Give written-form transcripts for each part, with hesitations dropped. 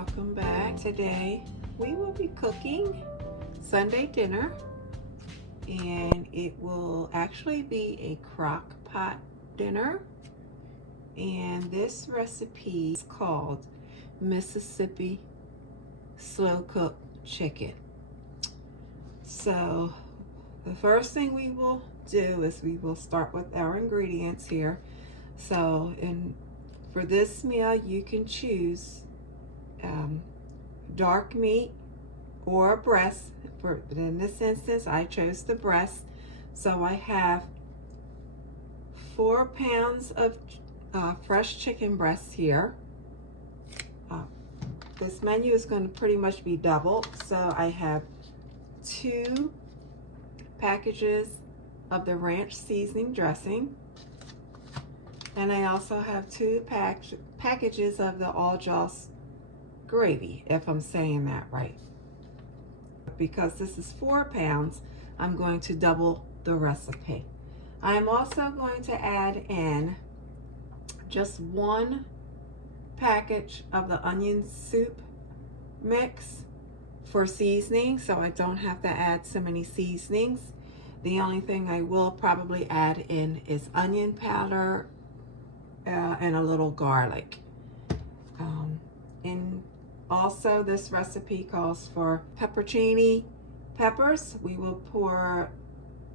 Welcome back. Today we will be cooking Sunday dinner, and it will actually be a crock pot dinner. And this recipe is called Mississippi slow cooked chicken. So the first thing we will do is we will start with our ingredients here. So for this meal you can choose dark meat or breast. In this instance I chose the breast. So I have 4 pounds of fresh chicken breasts here. This menu is going to pretty much be doubled. So I have 2 packages of the ranch seasoning dressing, and I also have 2 packages of the all Joss gravy, if I'm saying that right. Because this is 4 pounds, I'm going to double the recipe. I'm also going to add in just 1 package of the onion soup mix for seasoning, so I don't have to add so many seasonings. The only thing I will probably add in is onion powder and a little garlic. And also this recipe calls for pepperoncini peppers. We will pour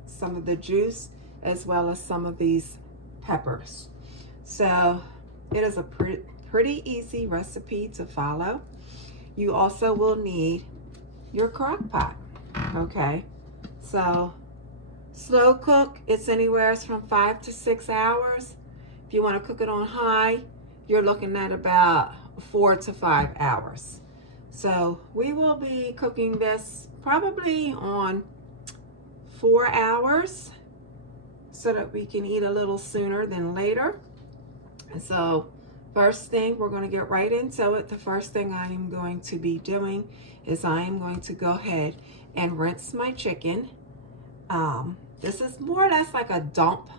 some of the juice as well as some of these peppers. So it is a pretty easy recipe to follow. You also will need your crock pot. Okay, so slow cook, it's anywhere from 5 to 6 hours. If you want to cook it on high, you're looking at about 4 to 5 hours. So we will be cooking this probably on 4 hours so that we can eat a little sooner than later. And so first thing, we're going to get right into it. The first thing I am going to be doing is I am going to go ahead and rinse my chicken. This is more or less like a dump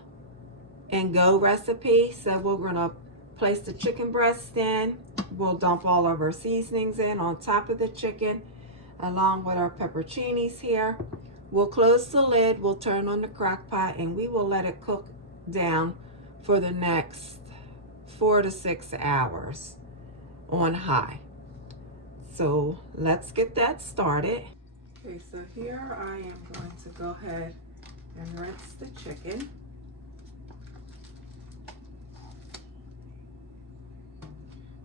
and go recipe. So we're going to place the chicken breast in. We'll dump all of our seasonings in on top of the chicken along with our pepperoncinis here. We'll close the lid, we'll turn on the crock pot, and we will let it cook down for the next 4 to 6 hours on high. So let's get that started. Okay, so here I am going to go ahead and rinse the chicken.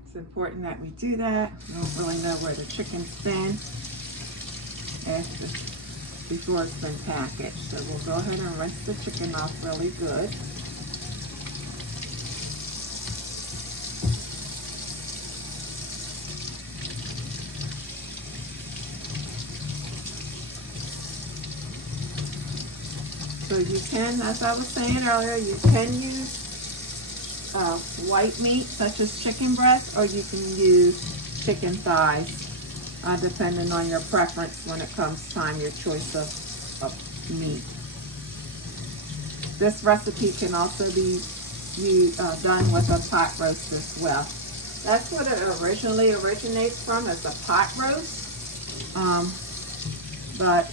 It's important that we do that. We don't really know where the chicken's been before it's been packaged. So we'll go ahead and rinse the chicken off really good. So you can, as I was saying earlier, you can use white meat such as chicken breast, or you can use chicken thighs, depending on your preference when it comes time your choice of meat. This recipe can also be done with a pot roast as well. That's what it originally originates from, as a pot roast. But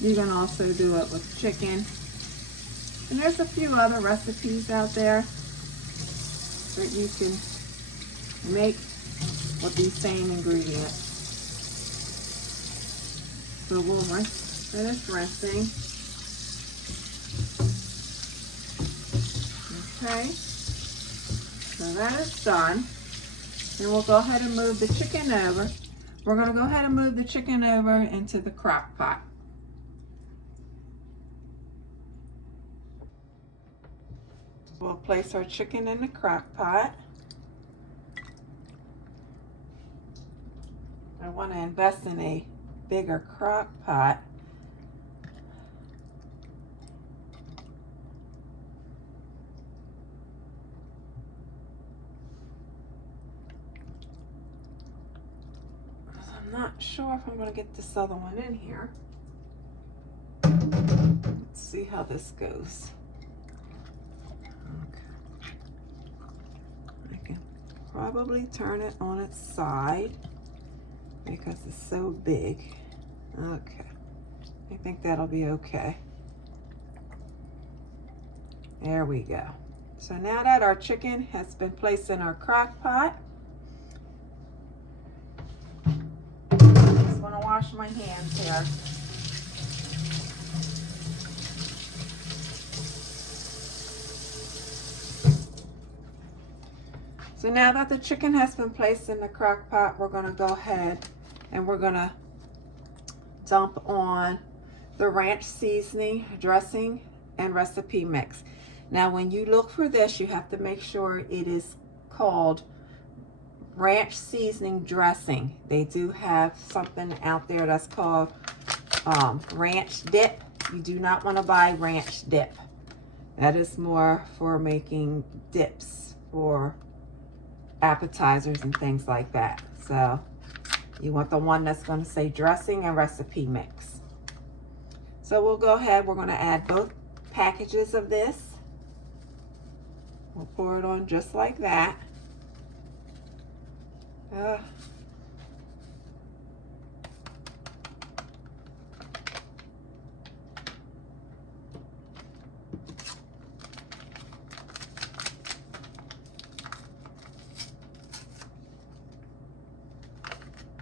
you can also do it with chicken. And there's a few other recipes out there that you can make with these same ingredients. So we'll finish rinsing. Okay, so that is done. And we'll go ahead and move the chicken over. We're going to go ahead and move the chicken over into the crock pot. We'll place our chicken in the crock pot. I want to invest in a bigger crock pot. I'm not sure if I'm going to get this other one in here. Let's see how this goes. Okay. I can probably turn it on its side. because it's so big. Okay, I think that'll be okay. There we go. So now that our chicken has been placed in our crock pot, I just want to wash my hands here. So now that the chicken has been placed in the crock pot, we're going to go ahead and we're going to dump on the ranch seasoning, dressing, and recipe mix. Now when you look for this, you have to make sure it is called ranch seasoning dressing. They do have something out there that's called ranch dip. You do not want to buy ranch dip. That is more for making dips for appetizers and things like that. So you want the one that's going to say dressing and recipe mix. So we'll go ahead, we're going to add both packages of this. We'll pour it on just like that.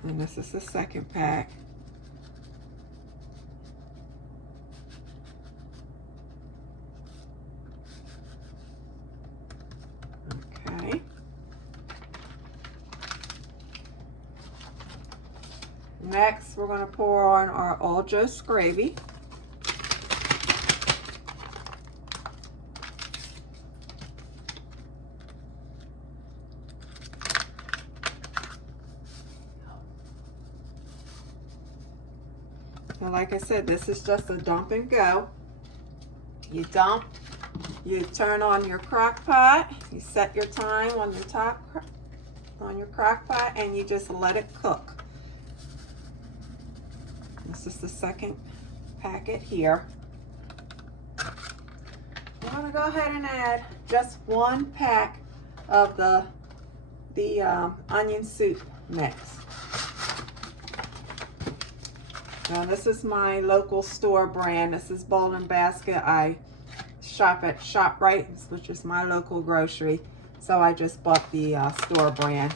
And this is the second pack. Okay. Next, we're going to pour on our All Joe's gravy. And like I said, this is just a dump and go. You dump, you turn on your crock pot, you set your time on the top on your crock pot, and you just let it cook. This is the second packet here. I'm going to go ahead and add just one pack of the onion soup mix. Now this is my local store brand. This is Ball & Basket. I shop at ShopRite, which is my local grocery. So I just bought the store brand.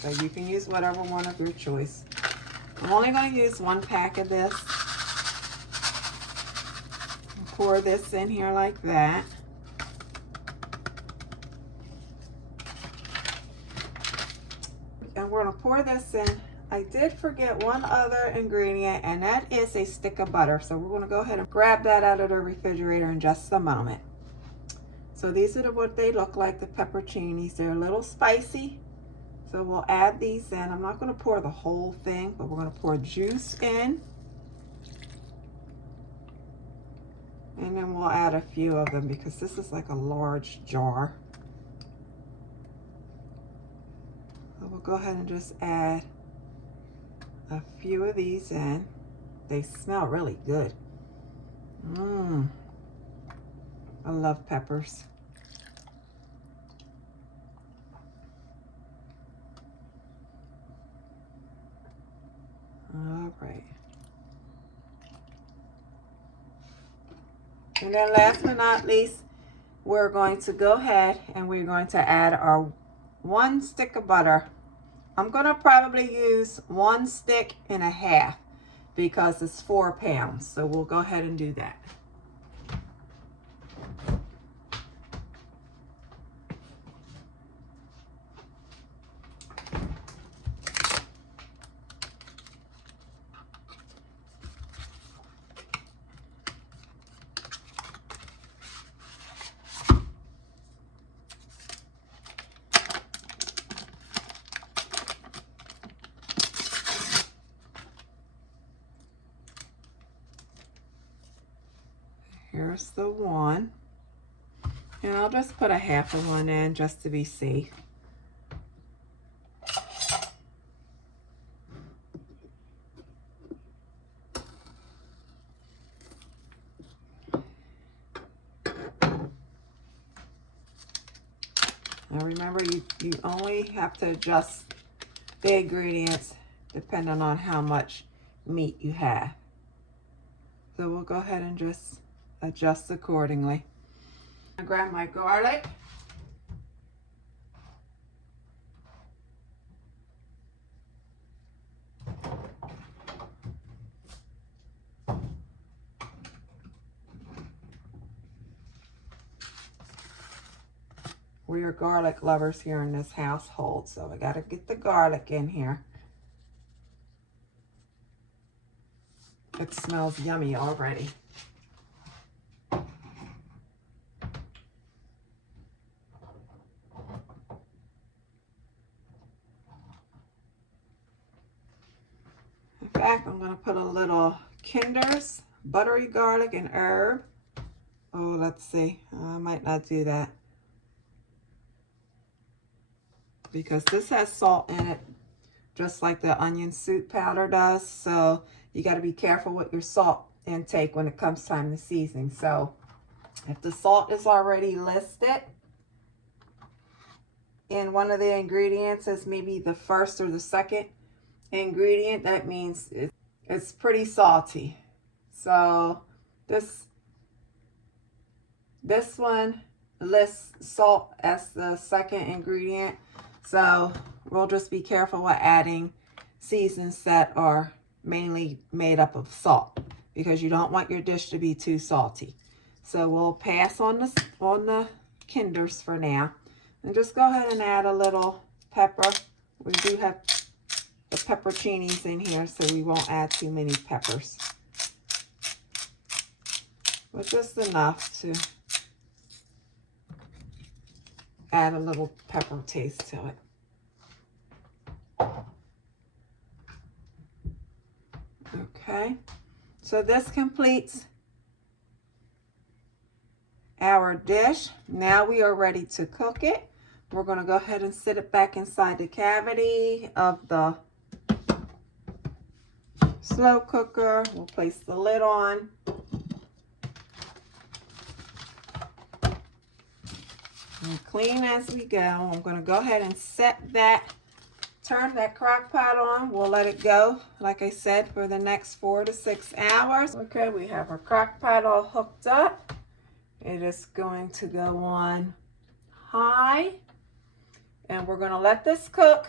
So you can use whatever one of your choice. I'm only going to use one pack of this. Pour this in here like that. And we're going to pour this in. I did forget one other ingredient, and that is a stick of butter. So we're going to go ahead and grab that out of the refrigerator in just a moment. So these are what they look like, the pepperoncinis. They're a little spicy. So we'll add these in. I'm not going to pour the whole thing, but we're going to pour juice in. And then we'll add a few of them because this is like a large jar. So we'll go ahead and just add a few of these in. They smell really good. I love peppers. All right. And then last but not least, we're going to go ahead and we're going to add our 1 stick of butter. I'm going to probably use 1.5 sticks because it's 4 pounds. So we'll go ahead and do that. Here's the one. And I'll just put a half of one in just to be safe. Now remember, you only have to adjust the ingredients depending on how much meat you have. So we'll go ahead and just adjust accordingly. I grab my garlic. We are garlic lovers here in this household, so we got to get the garlic in here. It smells yummy already. In fact, I'm going to put a little Kinder's buttery garlic and herb. Oh, let's see. I might not do that, because this has salt in it, just like the onion soup powder does. So you got to be careful with your salt intake when it comes time to seasoning. So if the salt is already listed in one of the ingredients as maybe the first or the second ingredient, that means it's pretty salty. So this one lists salt as the second ingredient. So we'll just be careful with adding seasonings that are mainly made up of salt, because you don't want your dish to be too salty. So we'll pass on the Kinder's for now, and just go ahead and add a little pepper. We do have the pepperoncinis in here, so we won't add too many peppers, but just enough to add a little pepper taste to it. Okay, so this completes our dish. Now we are ready to cook it. We're going to go ahead and sit it back inside the cavity of the slow cooker. We'll place the lid on. And clean as we go. I'm going to go ahead and turn that crock pot on. We'll let it go, like I said, for the next 4 to 6 hours. Okay, we have our crock pot all hooked up. It is going to go on high, and we're going to let this cook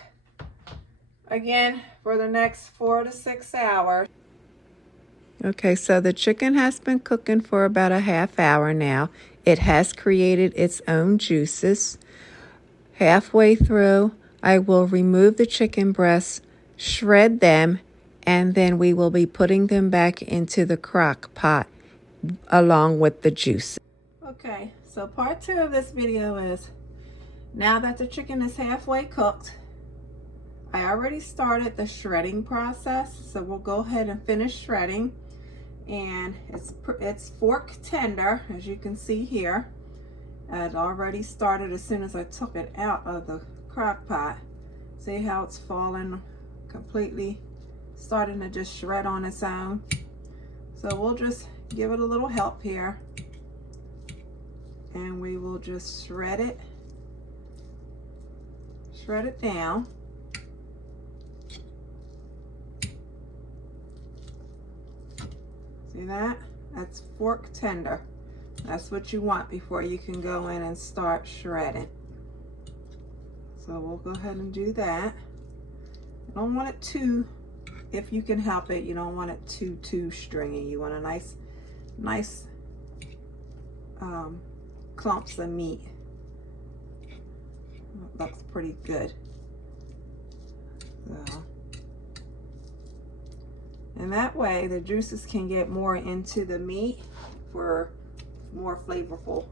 again for the next 4 to 6 hours. Okay, so the chicken has been cooking for about a half hour now. It has created its own juices. Halfway through, I will remove the chicken breasts, shred them, and then we will be putting them back into the crock pot along with the juice. Okay, so part 2 of this video is, now that the chicken is halfway cooked, I already started the shredding process, so we'll go ahead and finish shredding. And it's fork tender, as you can see here. It already started as soon as I took it out of the crock pot. See how it's falling completely, starting to just shred on its own. So we'll just give it a little help here, and we will just shred it down. See that? That's fork tender. That's what you want before you can go in and start shredding. So we'll go ahead and do that. You don't want it too, if you can help it, you don't want it too stringy. You want a nice clumps of meat. It looks pretty good. So, and that way the juices can get more into the meat for more flavorful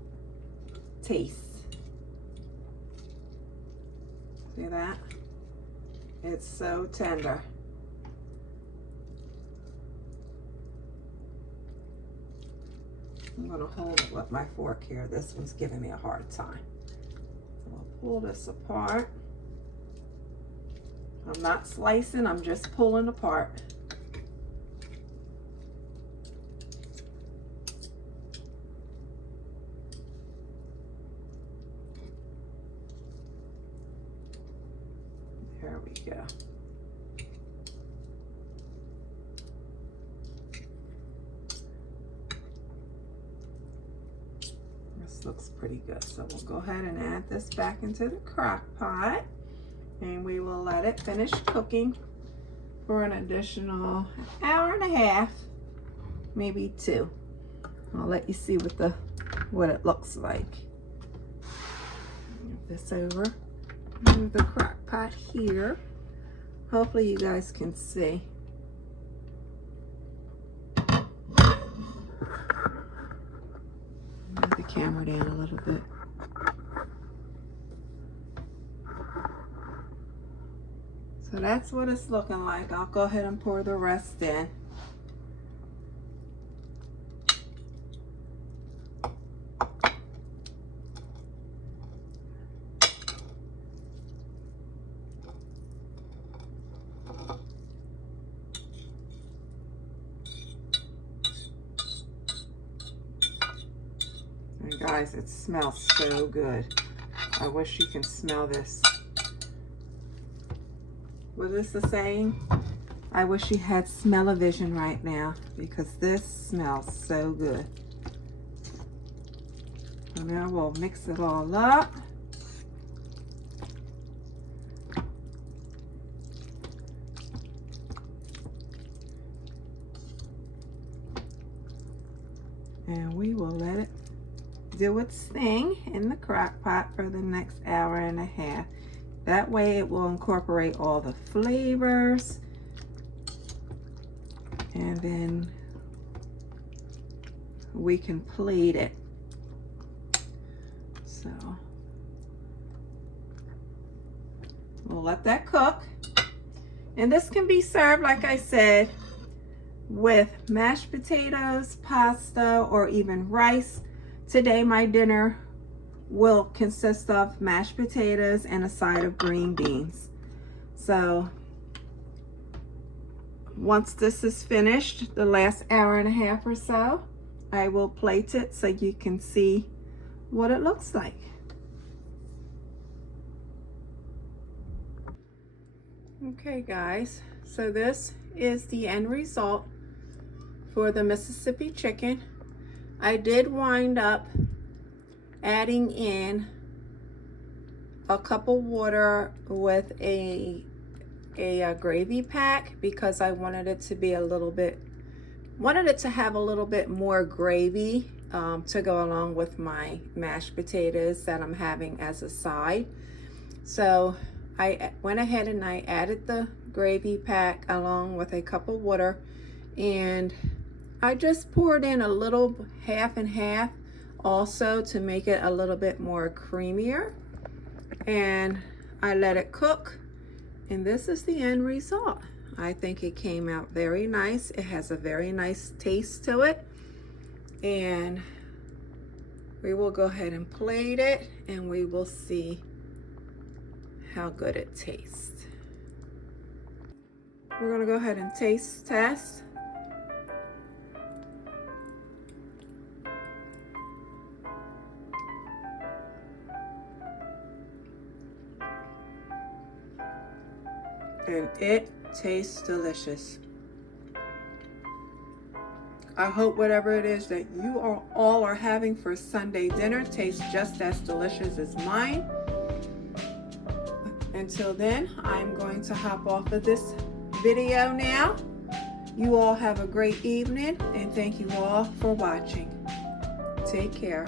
taste. See that? It's so tender. I'm going to hold it with my fork here. This one's giving me a hard time. So I'll pull this apart. I'm not slicing, I'm just pulling apart. There we go. This looks pretty good. So we'll go ahead and add this back into the crock pot, and we will let it finish cooking for an additional hour and a half, maybe 2. I'll let you see what it looks like. Move this over. Move the crock pot here. Hopefully you guys can see. Move the camera down a little bit. So that's what it's looking like. I'll go ahead and pour the rest in. And guys, it smells so good. I wish you can smell this. What is the saying? I wish you had smell-o-vision right now, because this smells so good. So now we'll mix it all up. And we will let it do its thing in the crock pot for the next hour and a half. That way it will incorporate all the flavors, and then we can plate it. So we'll let that cook. And this can be served, like I said, with mashed potatoes, pasta, or even rice. Today my dinner will consist of mashed potatoes and a side of green beans. So once this is finished, the last hour and a half or so, I will plate it so you can see what it looks like. Okay guys, so this is the end result for the Mississippi chicken. I did wind up adding in a cup of water with a gravy pack, because I wanted it to be a little bit, to have a little bit more gravy to go along with my mashed potatoes that I'm having as a side. So I went ahead and I added the gravy pack along with a cup of water, and I just poured in a little half and half also to make it a little bit more creamier, and I let it cook, and this is the end result. I think it came out very nice. It has a very nice taste to it, and we will go ahead and plate it, and we will see how good it tastes. We're gonna go ahead and taste test. And it tastes delicious. I hope whatever it is that you all are having for Sunday dinner tastes just as delicious as mine. Until then, I'm going to hop off of this video now. You all have a great evening, and thank you all for watching. Take care.